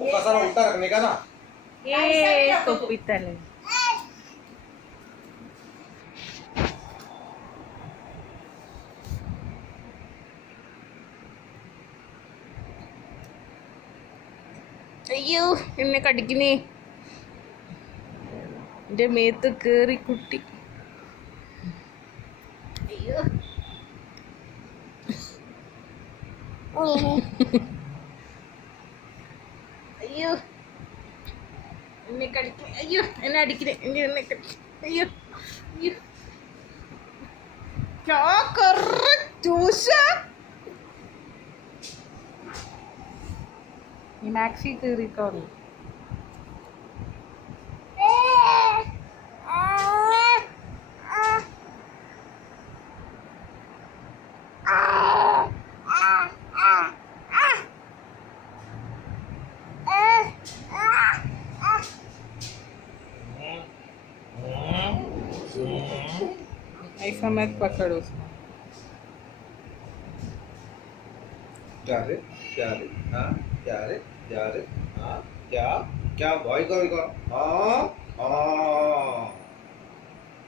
उल्टा रखने का ना। ये तो पीतल है। അയ്യോ എന്നെ കടിക്കണേ, എൻ്റെ മേത്ത് കേറി കുട്ടി. അയ്യോ അയ്യോ എന്നെ കടിക്കണേ, അയ്യോ എന്നെ അടിക്കണേ, എന്നെ കടിക്കണേ, അയ്യോ അയ്യോ क्या कर रहा है जोशा? ഈ മാക്സി കീറിക്കോളൂ. ऐसा मत पकड़ो उसको. क्या रे हाँ क्या रे हाँ क्या क्या भाई करो हाँ हाँ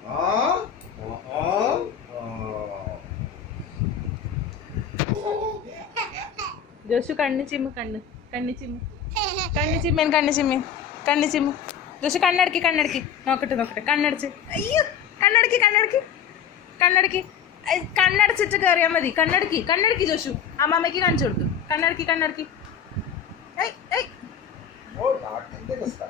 हाँ हाँ ജോഷു കണ്ണ് ചിമ്മു, കണ്ണ് ചിമ്മു, കണ്ണ് ചിമ്മൻ, കണ്ണ് ചിമ്മൻ, കണ്ണ് ചിമ്മു. ജോഷു കണ്ണടക്കി നോക്കട്ടെ കണ്ണടച്ച്. അയ്യോ കണ്ണടക്കി കണ്ണടച്ചിട്ട് കയറിയാൽ മതി. കണ്ണടക്കി ജോഷു, അമ്മാമ്മയ്ക്ക് കാണിച്ചു കൊടുക്കും. കണ്ണടക്കി वो नाटक देखता